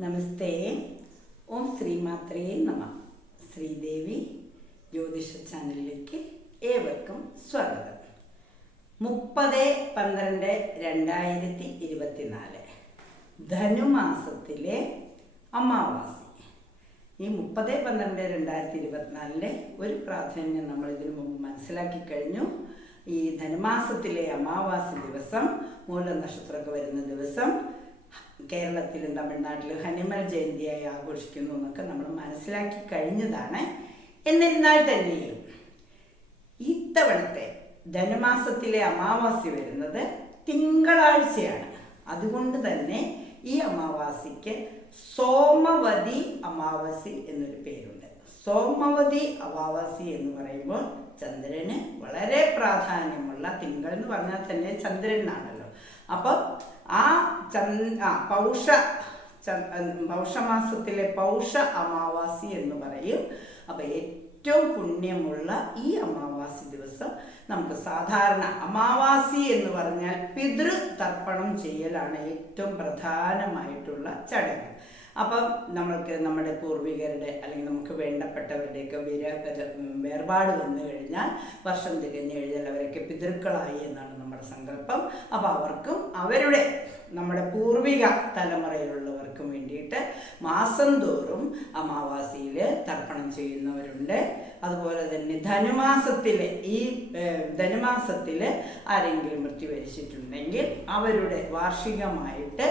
നമസ്തേ. ഓം ശ്രീമാത്രേ നമ. ശ്രീദേവി ജ്യോതിഷ ചാനലിലേക്ക് ഏവർക്കും സ്വാഗതം. മുപ്പത് പന്ത്രണ്ട് രണ്ടായിരത്തി ഇരുപത്തിനാല്. ധനുമാസത്തിലെ അമാവാസി. ഈ മുപ്പത് പന്ത്രണ്ട് രണ്ടായിരത്തി ഇരുപത്തിനാലിലെ ഒരു പ്രാധാന്യം നമ്മൾ ഇതിനു മുമ്പ് മനസ്സിലാക്കി കഴിഞ്ഞു. ഈ ധനുമാസത്തിലെ അമാവാസി ദിവസം മൂലനക്ഷത്രമൊക്കെ വരുന്ന ദിവസം കേരളത്തിലും തമിഴ്നാട്ടിലും ഹനുമൽ ജയന്തിയായി ആഘോഷിക്കുന്നു എന്നൊക്കെ നമ്മൾ മനസ്സിലാക്കി കഴിഞ്ഞതാണ്. എന്നിരുന്നാൽ തന്നെയും ഇത്തവണത്തെ ധനുമാസത്തിലെ അമാവാസി വരുന്നത് തിങ്കളാഴ്ചയാണ്. അതുകൊണ്ട് തന്നെ ഈ അമാവാസിക്ക് സോമവതി അമാവാസി എന്നൊരു പേരുണ്ട്. സോമവതി അമാവാസി എന്ന് പറയുമ്പോൾ ചന്ദ്രന് വളരെ പ്രാധാന്യമുള്ള തിങ്കൾ എന്ന് പറഞ്ഞാൽ തന്നെ ചന്ദ്രനാണല്ലോ അപ്പം ആ ചന്ദ് പൗഷ പൗഷമാസത്തിലെ പൗഷ അമാവാസി എന്ന് പറയും. അപ്പം ഏറ്റവും പുണ്യമുള്ള ഈ അമാവാസി ദിവസം നമുക്ക് സാധാരണ അമാവാസി എന്ന് പറഞ്ഞാൽ പിതൃ തർപ്പണം ചെയ്യലാണ് ഏറ്റവും പ്രധാനമായിട്ടുള്ള ചടങ്ങ്. അപ്പം നമ്മൾക്ക് നമ്മുടെ പൂർവികരുടെ അല്ലെങ്കിൽ നമുക്ക് വേണ്ടപ്പെട്ടവരുടെയൊക്കെ വിര വേർപാട് വന്നു കഴിഞ്ഞാൽ വർഷം തികഞ്ഞു കഴിഞ്ഞാൽ അവരൊക്കെ പിതൃക്കളായി എന്നാണ് നമ്മുടെ സങ്കല്പം. അപ്പോൾ അവർക്കും അവരുടെ നമ്മുടെ പൂർവിക തലമുറയിലുള്ളവർക്കും വേണ്ടിയിട്ട് മാസം തോറും അമാവാസിയിൽ തർപ്പണം ചെയ്യുന്നവരുണ്ട്. അതുപോലെ തന്നെ ധനുമാസത്തിൽ ഈ ധനുമാസത്തിൽ ആരെങ്കിലും മൃത്യു വരിച്ചിട്ടുണ്ടെങ്കിൽ അവരുടെ വാർഷികമായിട്ട്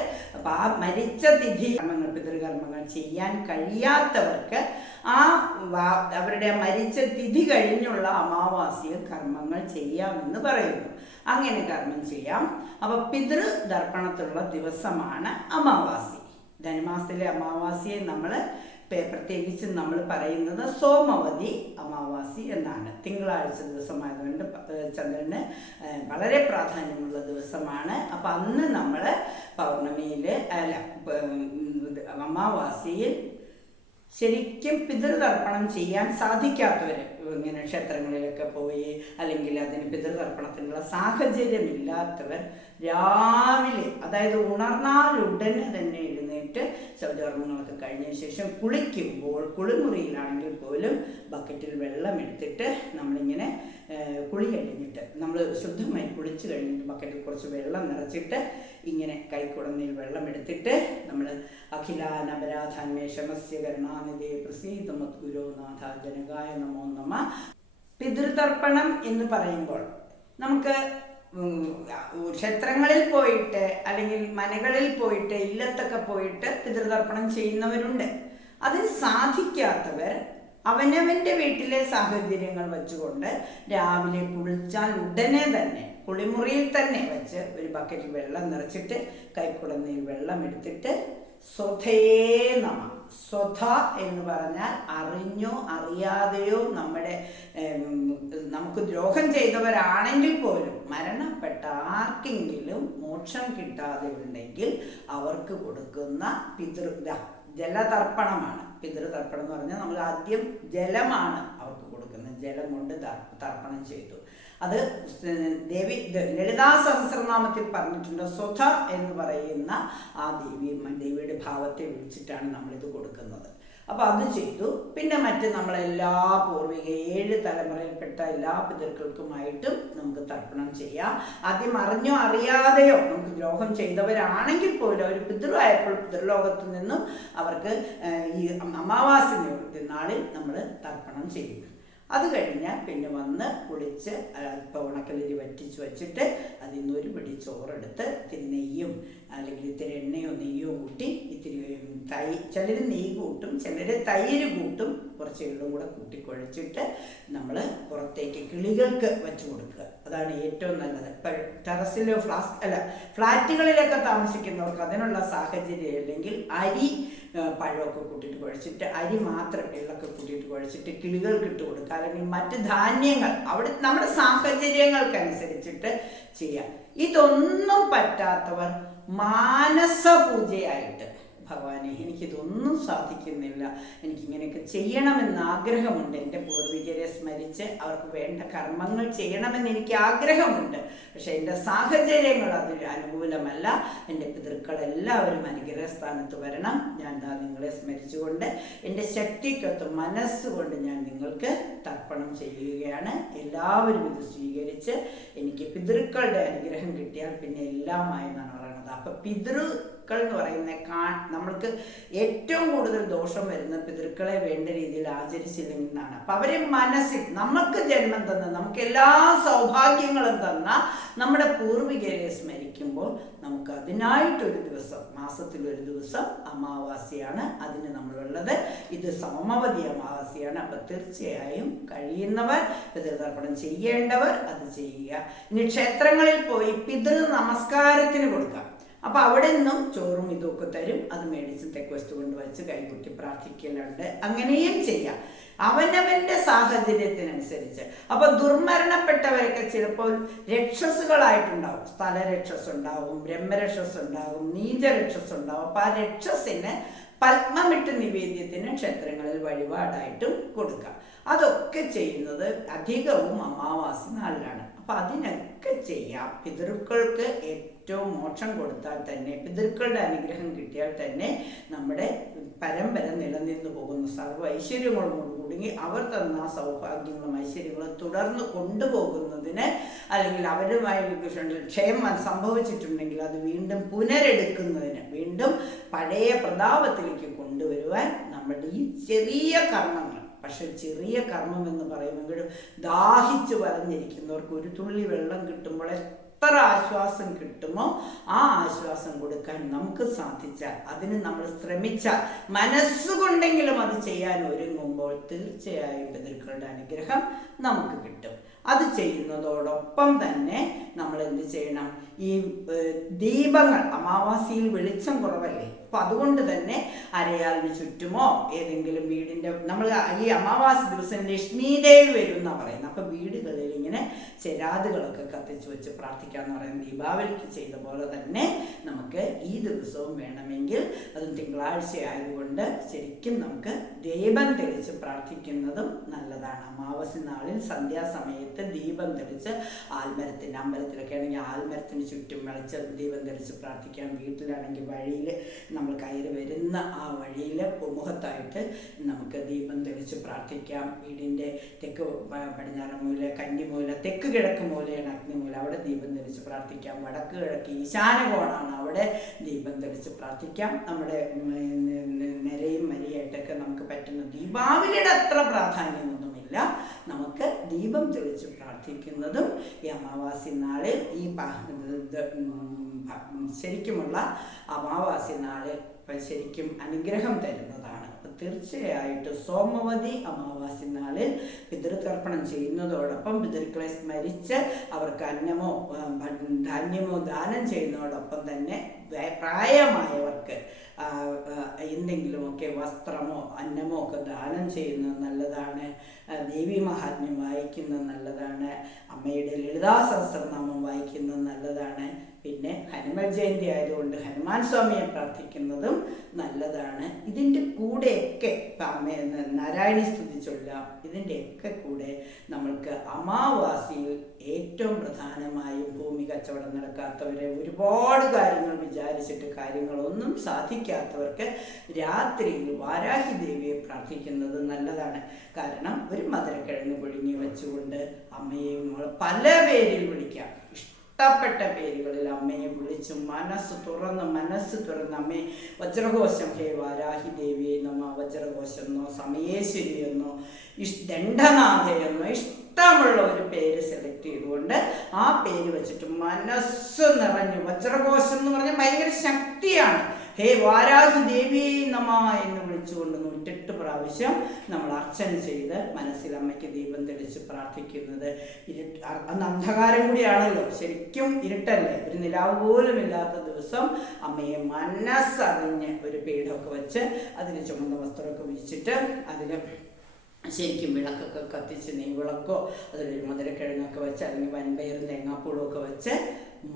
മരിച്ച തിഥി കർമ്മങ്ങൾ പിതൃകർമ്മങ്ങൾ ചെയ്യാൻ കഴിയാത്തവർക്ക് ആ അവരുടെ മരിച്ച തിഥി കഴിഞ്ഞുള്ള അമാവാസിയിൽ കർമ്മങ്ങൾ ചെയ്യാമെന്ന് പറയുന്നു. അങ്ങനെ കർമ്മം ചെയ്യാം. അപ്പോൾ പിതൃ ദർപ്പണത്തിലുള്ള ദിവസമാണ് അമാവാസി. ധനുമാസത്തിലെ അമാവാസിയെ നമ്മൾ പ്രത്യേകിച്ച് നമ്മൾ പറയുന്നത് സോമവതി അമാവാസി എന്നാണ്. തിങ്കളാഴ്ച ദിവസമായതുകൊണ്ട് ചന്ദ്രന് വളരെ പ്രാധാന്യമുള്ള ദിവസമാണ്. അപ്പം അന്ന് നമ്മൾ പൗർണമിയിൽ അല്ല അമാവാസിയിൽ ശരിക്കും പിതൃതർപ്പണം ചെയ്യാൻ സാധിക്കാത്തവർ ഇങ്ങനെ ക്ഷേത്രങ്ങളിലൊക്കെ പോയി അല്ലെങ്കിൽ അതിന് പിതൃതർപ്പണത്തിനുള്ള സാഹചര്യമില്ലാത്തവർ രാവിലെ അതായത് ഉണർന്നാലുടനെ തന്നെ എഴുന്നേറ്റ് ശൗചകർമ്മങ്ങളൊക്കെ കഴിഞ്ഞ ശേഷം കുളിക്കുമ്പോൾ കുളിമുറിയിലാണെങ്കിൽ പോലും ബക്കറ്റിൽ വെള്ളം എടുത്തിട്ട് നമ്മളിങ്ങനെ കുളി കഴിഞ്ഞിട്ട് നമ്മൾ ശുദ്ധമായി കുളിച്ച് കഴിഞ്ഞിട്ട് ബക്കറ്റിൽ കുറച്ച് വെള്ളം നിറച്ചിട്ട് ഇങ്ങനെ കൈക്കുടന്നയിൽ വെള്ളം എടുത്തിട്ട് നമ്മൾ അഖിലാനപരാധാന്വേഷമസ്യ കരുണാനിധി പ്രസീതമത് ഗുരുനാഥ ജനകായ നമോ നമ. പിതൃതർപ്പണം എന്ന് പറയുമ്പോൾ നമുക്ക് ക്ഷേത്രങ്ങളിൽ പോയിട്ട് അല്ലെങ്കിൽ മനകളിൽ പോയിട്ട് ഇല്ലത്തൊക്കെ പോയിട്ട് പിതൃതർപ്പണം ചെയ്യുന്നവരുണ്ട്. അതിന് സാധിക്കാത്തവർ അവനവന്റെ വീട്ടിലെ സാഹചര്യങ്ങൾ വെച്ചുകൊണ്ട് രാവിലെ കുളിച്ചാൽ ഉടനെ തന്നെ കുളിമുറിയിൽ തന്നെ വെച്ച് ഒരു ബക്കറ്റിൽ വെള്ളം നിറച്ചിട്ട് കൈക്കുടന്നയിൽ വെള്ളം എടുത്തിട്ട് സ്വധേ നമ. സ്വധ എന്ന് പറഞ്ഞാൽ അറിഞ്ഞോ അറിയാതെയോ നമ്മുടെ നമുക്ക് ദ്രോഹം ചെയ്തവരാണെങ്കിൽ പോലും മരണപ്പെട്ട ആർക്കെങ്കിലും മോക്ഷം കിട്ടാതെ ഉണ്ടെങ്കിൽ അവർക്ക് കൊടുക്കുന്ന പിതൃ ജലതർപ്പണമാണ്. പിതൃതർപ്പണം എന്ന് പറഞ്ഞാൽ നമ്മൾ ആദ്യം ജലമാണ് അവർക്ക് കൊടുക്കുന്നത്. ജലം കൊണ്ട് തർപ്പണം ചെയ്തു. അത് ദേവി ലളിതാ സഹസ്രനാമത്തിൽ പറഞ്ഞിട്ടുണ്ട് സ്വധ എന്ന് പറയുന്ന ആ ദേവി ദേവിയുടെ ഭാവത്തെ വിളിച്ചിട്ടാണ് നമ്മളിത് കൊടുക്കുന്നത്. അപ്പോൾ അത് ചെയ്തു. പിന്നെ മറ്റ് നമ്മളെല്ലാ പൂർവിക ഏഴ് തലമുറയിൽപ്പെട്ട എല്ലാ പിതൃക്കൾക്കുമായിട്ടും നമുക്ക് തർപ്പണം ചെയ്യാം. ആദ്യം അറിഞ്ഞോ അറിയാതെയോ നമുക്ക് ദ്രോഹം ചെയ്തവരാണെങ്കിൽ പോലും അവർ പിതൃവായപ്പോൾ പിതൃലോകത്തു നിന്നും അവർക്ക് ഈ അമാവാസി നാളിൽ നമ്മൾ തർപ്പണം ചെയ്യും. അത് കഴിഞ്ഞാൽ പിന്നെ വന്ന് കുളിച്ച് അല്പം ഉണക്കലരി വറ്റിച്ച് വച്ചിട്ട് അതിൽ നിന്ന് ഒരു പിടി ചോറെടുത്ത് തിന്നെയും അല്ലെങ്കിൽ ഇത്തിരി എണ്ണയോ നെയ്യോ കൂട്ടി ഇത്തിരി തൈ ചിലർ നെയ്യ് കൂട്ടും ചിലർ തൈര് കൂട്ടും കുറച്ച് എള്ളും കൂടെ കൂട്ടി കുഴച്ചിട്ട് നമ്മൾ പുറത്തേക്ക് കിളികൾക്ക് വെച്ച് കൊടുക്കുക. അതാണ് ഏറ്റവും നല്ലത്. ടെറസിലോ ഫ്ലാസ് അല്ല ഫ്ലാറ്റുകളിലൊക്കെ താമസിക്കുന്നവർക്ക് അതിനുള്ള സാഹചര്യം അല്ലെങ്കിൽ അരി പഴമൊക്കെ കൂട്ടിയിട്ട് കുഴച്ചിട്ട് അരി മാത്രം എള്ളൊക്കെ കൂട്ടിയിട്ട് കുഴച്ചിട്ട് കിളികൾക്ക് ഇട്ട് കൊടുക്കുക. അല്ലെങ്കിൽ മറ്റ് ധാന്യങ്ങൾ അവിടെ നമ്മുടെ സാഹചര്യങ്ങൾക്കനുസരിച്ചിട്ട് ചെയ്യാം. ഇതൊന്നും പറ്റാത്തവർ മാനസ പൂജയായിട്ട് ഭഗവാനെ എനിക്കിതൊന്നും സാധിക്കുന്നില്ല. എനിക്കിങ്ങനെയൊക്കെ ചെയ്യണമെന്ന് ആഗ്രഹമുണ്ട് എന്റെ പൂർവികരെ സ്മരിച്ച് അവർക്ക് വേണ്ട കർമ്മങ്ങൾ ചെയ്യണമെന്ന് എനിക്ക് ആഗ്രഹമുണ്ട് പക്ഷെ എന്റെ സാഹചര്യങ്ങൾ അതിന് അനുകൂലമല്ല. എന്റെ പിതൃക്കളെല്ലാവരും അനുഗ്രഹ സ്ഥാനത്ത് വരണം. ഞാൻ ദാ നിങ്ങളെ സ്മരിച്ചുകൊണ്ട് എന്റെ ശക്തിക്കൊത്ത് മനസ്സുകൊണ്ട് ഞാൻ നിങ്ങൾക്ക് തർപ്പണം ചെയ്യുകയാണ്. എല്ലാവരും ഇത് സ്വീകരിച്ച് എനിക്ക് പിതൃക്കളുടെ അനുഗ്രഹം കിട്ടിയാൽ പിന്നെ എല്ലാമായി എന്നാണ് പറയുന്നത് അപ്പൊ പിതൃക്കൾ എന്ന് പറയുന്ന കാ നമ്മൾക്ക് ഏറ്റവും കൂടുതൽ ദോഷം വരുന്ന പിതൃക്കളെ വേണ്ട രീതിയിൽ ആചരിച്ചില്ലെങ്കിൽ എന്നാണ്. അപ്പം അവരെ മനസ്സിൽ നമുക്ക് ജന്മം തന്ന നമുക്ക് എല്ലാ സൗഭാഗ്യങ്ങളും തന്ന നമ്മുടെ പൂർവികരെ സ്മരിക്കുമ്പോൾ നമുക്ക് അതിനായിട്ടൊരു ദിവസം മാസത്തിൽ ഒരു ദിവസം അമാവാസിയാണ് അതിന് നമ്മളുള്ളത്. ഇത് സോമവതി അമാവാസിയാണ്. അപ്പം തീർച്ചയായും കഴിയുന്നവർ പിതൃതർപ്പണം ചെയ്യേണ്ടവർ അത് ചെയ്യുക. ഇനി ക്ഷേത്രങ്ങളിൽ പോയി പിതൃ നമസ്കാരത്തിന് കൊടുക്കാം. അപ്പൊ അവിടെ നിന്നും ചോറും ഇതൊക്കെ തരും. അത് മേടിച്ച് തെക്കുവശത്ത് കൊണ്ടുവച്ച് കൈകുട്ടി പ്രാർത്ഥിക്കലുണ്ട്. അങ്ങനെയും ചെയ്യാം. അവനവന്റെ സാഹചര്യത്തിനനുസരിച്ച്. അപ്പോൾ ദുർമരണപ്പെട്ടവരൊക്കെ ചിലപ്പോൾ രക്ഷസുകളായിട്ടുണ്ടാവും. സ്ഥലരക്ഷസ് ഉണ്ടാവും ബ്രഹ്മരക്ഷസ് ഉണ്ടാവും നീചരക്ഷസ് ഉണ്ടാവും അപ്പൊ ആ രക്ഷസിന് പത്മമിട്ട് നിവേദ്യത്തിന് ക്ഷേത്രങ്ങളിൽ വഴിപാടായിട്ടും കൊടുക്കാം. അതൊക്കെ ചെയ്യുന്നത് അധികവും അമാവാസി നാളിലാണ്. അപ്പൊ അതിനൊക്കെ ചെയ്യാം. പിതൃക്കൾക്ക് ഏറ്റവും മോക്ഷം കൊടുത്താൽ തന്നെ പിതൃക്കളുടെ അനുഗ്രഹം കിട്ടിയാൽ തന്നെ നമ്മുടെ പരമ്പര നിലനിന്ന് പോകുന്ന. സർവ ഐശ്വര്യങ്ങളോടുകൂടി അവർ തന്ന സൗഭാഗ്യങ്ങളും ഐശ്വര്യങ്ങളും തുടർന്ന് കൊണ്ടുപോകുന്നതിന് അല്ലെങ്കിൽ അവരുമായി ക്ഷേമം സംഭവിച്ചിട്ടുണ്ടെങ്കിൽ അത് വീണ്ടും പുനരെടുക്കുന്നതിന് വീണ്ടും പഴയ പ്രതാപത്തിലേക്ക് കൊണ്ടുവരുവാൻ നമ്മുടെ ഈ ചെറിയ കർമ്മങ്ങൾ പക്ഷെ ചെറിയ കർമ്മം എന്ന് പറയുമെങ്കിലും ദാഹിച്ചു വരഞ്ഞിരിക്കുന്നവർക്ക് ഒരു തുള്ളി വെള്ളം കിട്ടുമ്പോൾ എത്ര ആശ്വാസം കിട്ടുമോ ആ ആശ്വാസം കൊടുക്കാൻ നമുക്ക് സാധിച്ചാൽ അതിന് നമ്മൾ ശ്രമിച്ചാൽ മനസ്സുകൊണ്ടെങ്കിലും അത് ചെയ്യാൻ ഒരുങ്ങുമ്പോൾ തീർച്ചയായും പിതൃക്കളുടെ അനുഗ്രഹം നമുക്ക് കിട്ടും. അത് ചെയ്യുന്നതോടൊപ്പം തന്നെ നമ്മൾ എന്ത് ചെയ്യണം? ഈ ദീപങ്ങൾ അമാവാസിയിൽ വെളിച്ചം കുറവല്ലേ? അപ്പൊ അതുകൊണ്ട് തന്നെ അരയാലിന് ചുറ്റുമോ ഏതെങ്കിലും വീടിന്റെ നമ്മൾ ഈ അമാവാസി ദിവസം ലക്ഷ്മി ദേവി വരും എന്നാ പറയുന്നത്. അപ്പൊ വീടുകളിൽ ഇങ്ങനെ ചെരാതുകളൊക്കെ കത്തിച്ചു വെച്ച് പ്രാർത്ഥിക്കാന്ന് പറയുന്നത് ദീപാവലിക്ക് ചെയ്ത പോലെ തന്നെ നമുക്ക് ഈ ദിവസവും വേണമെങ്കിൽ അതും തിങ്കളാഴ്ച ആയതുകൊണ്ട് ശരിക്കും നമുക്ക് ദീപം തെളിച്ച് പ്രാർത്ഥിക്കുന്നതും നല്ലതാണ്. അമാവാസി നാളിൽ സന്ധ്യാസമയത്ത് ദീപം തെളിച്ച് ആൽമരത്തിന് അമ്പലത്തിലൊക്കെ ആണെങ്കിൽ ആൽമരത്തിന് ചുറ്റും വിളിച്ച് ദീപം തെളിച്ച് പ്രാർത്ഥിക്കാം. വീട്ടിലാണെങ്കിൽ വഴിയിൽ നമ്മൾ കയറി വരുന്ന ആ വഴിയിൽ മുഖത്തായിട്ട് നമുക്ക് ദീപം തെളിച്ച് പ്രാർത്ഥിക്കാം. വീടിന്റെ തെക്ക് പ- പടിഞ്ഞാറൻ മൂല കന്നിമൂല തെക്ക് കിഴക്ക് മൂലയാണ് അഗ്നിമൂല അവിടെ ദീപം തെളിച്ച് പ്രാർത്ഥിക്കാം. വടക്ക് കിഴക്ക് ഈശാന കോണാണ് അവിടെ ദീപം തെളിച്ച് പ്രാർത്ഥിക്കാം. നമ്മുടെ നിരയും മരിയായിട്ടൊക്കെ നമുക്ക് പറ്റുന്ന ദീപാവലിയുടെ അത്ര പ്രാധാന്യമൊന്നുമില്ല. നമുക്ക് ദീപം തെളിച്ച് പ്രാർത്ഥിക്കുന്നതും ഈ അമാവാസി നാളിൽ ഈ ശരിക്കുമുള്ള അമാവാസി നാളിൽ ശരിക്കും അനുഗ്രഹം തരുന്നതാണ്. തീർച്ചയായിട്ടും സോമവതി അമാവാസി നാളിൽ പിതൃതർപ്പണം ചെയ്യുന്നതോടൊപ്പം പിതൃക്കളെ സ്മരിച്ച് അവർക്ക് അന്നമോ ധാന്യമോ ദാനം ചെയ്യുന്നതോടൊപ്പം തന്നെ പ്രായമായവർക്ക് എന്തെങ്കിലുമൊക്കെ വസ്ത്രമോ അന്നമോ ഒക്കെ ദാനം ചെയ്യുന്നത് നല്ലതാണ്. ദേവി മഹാത്മ്യം വായിക്കുന്നത് നല്ലതാണ്. അമ്മയുടെ ലളിതാ സഹസ്രനാമം വായിക്കുന്നത് നല്ലതാണ്. പിന്നെ ഹനുമൽ ജയന്തി ആയതുകൊണ്ട് ഹനുമാൻ സ്വാമിയെ പ്രാർത്ഥിക്കുന്നതും നല്ലതാണ്. ഇതിന്റെ കൂടെയൊക്കെ നാരായണി സ്തുതി ചൊല്ലാം ഇതിന്റെയൊക്കെ കൂടെ നമ്മൾക്ക് അമാവാസിയിൽ ഏറ്റവും പ്രധാനമായും ഭൂമി കച്ചവടം നടക്കാത്തവരെ ഒരുപാട് കാര്യങ്ങൾ വിചാരിച്ചിട്ട് കാര്യങ്ങളൊന്നും സാധിക്കാത്തവർക്ക് രാത്രിയിൽ വാരാഹി ദേവിയെ പ്രാർത്ഥിക്കുന്നത് നല്ലതാണ്. കാരണം ഒരു മധുരക്കിഴങ്ങ് പുഴുങ്ങി വെച്ചുകൊണ്ട് അമ്മയെ പല പേരിൽ വിളിക്കാം. ഇഷ്ടപ്പെട്ട പേരുകളിൽ അമ്മയെ വിളിച്ചു. മനസ്സ് തുറന്ന് മനസ്സ് തുറന്ന് അമ്മേ വജ്രഘോഷം ഹേ വാരാഹി ദേവിയെ നമ വജ്രഘോഷം എന്നോ സമയേശ്വരി എന്നോ ഇഷ് എന്നോ ഇഷ്ടമുള്ള ഒരു പേര് സെലക്ട് ചെയ്തുകൊണ്ട് ആ പേര് വെച്ചിട്ട് മനസ്സ് നിറഞ്ഞു വജ്രഘോഷം എന്ന് പറഞ്ഞാൽ ഭയങ്കര ശക്തിയാണ്. ഹേ വാരാഹി ദേവി നമ എന്ന് വിളിച്ചുകൊണ്ട് നൂറ്റെട്ട് പ്രാവശ്യം നമ്മൾ അർച്ചന ചെയ്ത് മനസ്സിൽ അമ്മയ്ക്ക് ദീപം തെളിച്ച് പ്രാർത്ഥിക്കുന്നത്. ഇരുട്ട് അന്ന് അന്ധകാരം കൂടിയാണല്ലോ. ശരിക്കും ഇരുട്ടല്ലേ? ഒരു നിലാവ് പോലും ഇല്ലാത്ത ദിവസം അമ്മയെ മനസ്സറിഞ്ഞ് ഒരു പീഠമൊക്കെ വെച്ച് അതിന് ചുമന്ന വസ്ത്രമൊക്കെ വിരിച്ചിട്ട് അതിന് ശരിക്കും വിളക്കൊക്കെ കത്തിച്ച് നെയ്വിളക്കോ അതിലൊരു മധുരക്കിഴങ്ങൊക്കെ വെച്ച് അല്ലെങ്കിൽ വൻപയറും തേങ്ങാപ്പൂളും ഒക്കെ വെച്ച്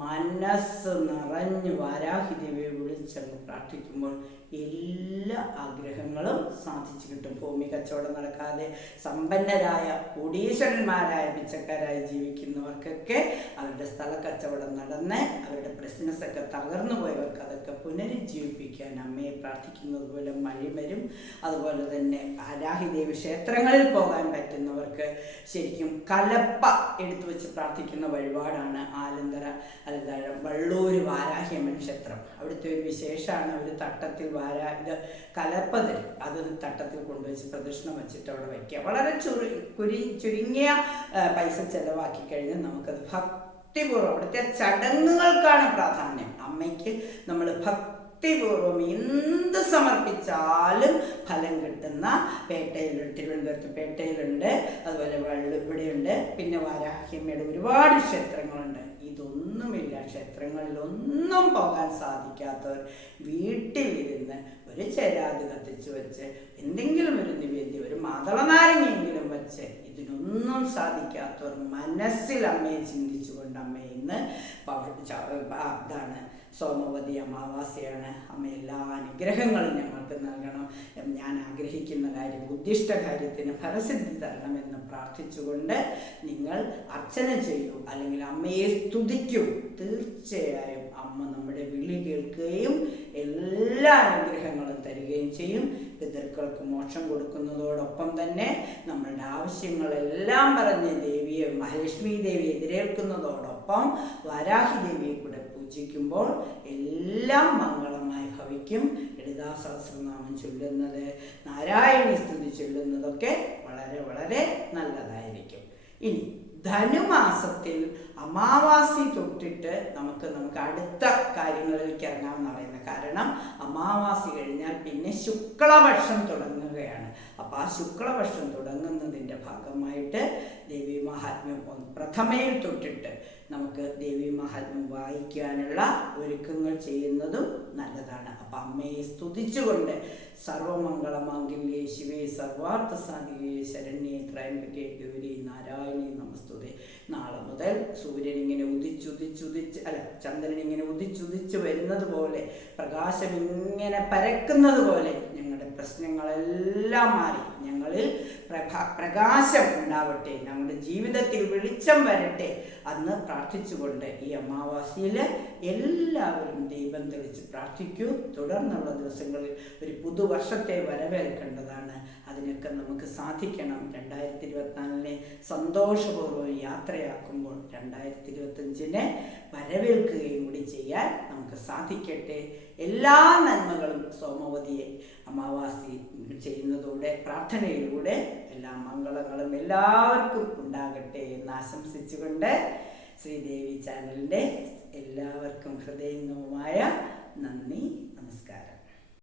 മനസ്സ് നിറഞ്ഞ് വാരാഹിദേവിയെ വിളിച്ചങ്ങ് പ്രാർത്ഥിക്കുമ്പോൾ എല്ലാ ആഗ്രഹങ്ങളും സാധിച്ചു കിട്ടും. ഭൂമി കച്ചവടം നടക്കാതെ സമ്പന്നരായ കോടീശ്വരന്മാരായ പിച്ചക്കാരായി ജീവിക്കുന്നവർക്കൊക്കെ അവരുടെ സ്ഥല കച്ചവടം നടന്ന് അവരുടെ ബിസിനസ്സൊക്കെ തകർന്നു പോയവർക്ക് അതൊക്കെ പുനരുജ്ജീവിപ്പിക്കാൻ അമ്മയെ പ്രാർത്ഥിക്കുന്നത് പോലെ മഴ വരും. അതുപോലെ തന്നെ ആരാഹിദേവി ക്ഷേത്രങ്ങളിൽ പോകാൻ പറ്റുന്നവർക്ക് ശരിക്കും കലപ്പ എടുത്തു വെച്ച് പ്രാർത്ഥിക്കുന്ന വഴിപാടാണ് ആലന്തര അല്ല വള്ളൂര് വാരാഹിയമ്മൻ ക്ഷേത്രം അവിടുത്തെ ഒരു വിശേഷമാണ് ഒരു തട്ടത്തിൽ വാരാ ഇത് കലപ്പ തരും അത് തട്ടത്തിൽ കൊണ്ടുവച്ച് പ്രദക്ഷിണം വെച്ചിട്ട് അവിടെ വയ്ക്കുക വളരെ ചുരു കുരി ചുരുങ്ങിയ പൈസ ചെലവാക്കി കഴിഞ്ഞാൽ നമുക്കത് ഭക്തിപൂർവം അവിടുത്തെ ചടങ്ങുകൾക്കാണ് പ്രാധാന്യം. അമ്മയ്ക്ക് നമ്മൾ ഭക്തിപൂർവം എന്ത് സമർപ്പിച്ചാലും ഫലം കിട്ടുന്ന പേട്ടയിലുണ്ട് തിരുവനന്തപുരത്ത് പേട്ടയിലുണ്ട് അതുപോലെ വള്ളു ഇവിടെയുണ്ട്. പിന്നെ വാരാഹ്യമ്മയുടെ ഒരുപാട് ക്ഷേത്രങ്ങളുണ്ട്. ഇതൊന്നുമില്ല ക്ഷേത്രങ്ങളിലൊന്നും പോകാൻ സാധിക്കാത്തവർ വീട്ടിലിരുന്ന് ഒരു ചെരാതി കത്തിച്ച് വെച്ച് എന്തെങ്കിലും ഒരു നിവേദ്യം ഒരു മാതളനാരങ്ങയെങ്കിലും വെച്ച് ഇതിനൊന്നും സാധിക്കാത്തവർ മനസ്സിൽ അമ്മയെ ചിന്തിച്ചുകൊണ്ട് അമ്മയെ ഇന്ന് ഇതാണ് സോമവതി അമ്മ എല്ലാ അനുഗ്രഹങ്ങളും ഞങ്ങൾക്ക് നൽകണം ഞാൻ ആഗ്രഹിക്കുന്ന കാര്യം ഉദ്ദിഷ്ട കാര്യത്തിന് ഫലസിദ്ധി തരണമെന്ന് പ്രാർത്ഥിച്ചുകൊണ്ട് നിങ്ങൾ അർച്ചന ചെയ്യൂ അല്ലെങ്കിൽ അമ്മയെ സ്തുതിക്കൂ. തീർച്ചയായും അമ്മ നമ്മുടെ വിളി കേൾക്കുകയും എല്ലാ അനുഗ്രഹങ്ങളും തരികയും ചെയ്യും. പിതൃക്കൾക്ക് മോക്ഷം കൊടുക്കുന്നതോടൊപ്പം തന്നെ നമ്മളുടെ ആവശ്യങ്ങളെല്ലാം പറഞ്ഞ് ദേവിയെ മഹാലക്ഷ്മി ദേവി എതിരേൽക്കുന്നതോടൊപ്പം വരാഹി ദേവിയെ കൂടെ പൂജിക്കുമ്പോൾ എല്ലാം മംഗളമായി ഭവിക്കും. ലളിതാ സഹസ്രനാമം ചൊല്ലുന്നത് നാരായണി സ്തുതി ചൊല്ലുന്നതൊക്കെ വളരെ വളരെ നല്ലതായിരിക്കും. ഇനി ധനുമാസത്തിൽ അമാവാസി തൊട്ടിട്ട് നമുക്ക് നമുക്ക് അടുത്ത കാര്യങ്ങളിലേക്ക് ഇറങ്ങാമെന്ന് പറയുന്നത് കാരണം അമാവാസി കഴിഞ്ഞാൽ പിന്നെ ശുക്ലപക്ഷം തുടങ്ങുകയാണ് അപ്പോൾ ആ ശുക്ലപക്ഷം തുടങ്ങുന്നതിന്റെ ഭാഗമായിട്ട് ദേവി മഹാത്മ്യം പ്രഥമയിൽ തൊട്ടിട്ട് നമുക്ക് ദേവി മഹാത്മ്യം വായിക്കാനുള്ള ഒരുക്കങ്ങൾ ചെയ്യുന്നതും നല്ലതാണ്. അപ്പം അമ്മയെ സ്തുതിച്ചുകൊണ്ട് സർവമംഗളമാങ്കിലേ ശിവേ സർവാർത്ഥ സാധികേ ശരണ്യേ ത്രയംബകേ ഗൗരി നാരായണി നമസ്തുതേ. നാളെ മുതൽ സൂര്യൻ ഇങ്ങനെ ഉദിച്ചുദിച്ചുദിച്ച് അല്ല ചന്ദ്രൻ ഇങ്ങനെ ഉദിച്ചുദിച്ച് വരുന്നത് പോലെ പ്രകാശം ഇങ്ങനെ പരക്കുന്നത് പോലെ പ്രശ്നങ്ങളെല്ലാം മാറി. ഞങ്ങളിൽ പ്രഭാ പ്രകാശം ഉണ്ടാവട്ടെ. നമ്മുടെ ജീവിതത്തിൽ വെളിച്ചം വരട്ടെ. അന്ന് പ്രാർത്ഥിച്ചുകൊണ്ട് ഈ അമാവാസിയിൽ എല്ലാവരും ദൈവം തെളിച്ച് പ്രാർത്ഥിക്കൂ. തുടർന്നുള്ള ദിവസങ്ങളിൽ ഒരു പുതുവർഷത്തെ വരവേൽക്കേണ്ടതാണ്. അതിനൊക്കെ നമുക്ക് സാധിക്കണം. രണ്ടായിരത്തി ഇരുപത്തിനാലിനെ സന്തോഷപൂർവം യാത്രയാക്കുമ്പോൾ രണ്ടായിരത്തി ഇരുപത്തഞ്ചിനെ വരവേൽക്കുകയും കൂടി ചെയ്യാൻ നമുക്ക് സാധിക്കട്ടെ. എല്ലാ നന്മകളും സോമവതിയെ അമാവാസി ചെയ്യുന്നതോടെ പ്രാർത്ഥനയിലൂടെ എല്ലാ മംഗളങ്ങളും എല്ലാവർക്കും ഉണ്ടാകട്ടെ എന്ന് ആശംസിച്ചുകൊണ്ട് ശ്രീദേവി ചാനലിന്റെ എല്ലാവർക്കും ഹൃദയംഗവുമായ നന്ദി നമസ്കാരം.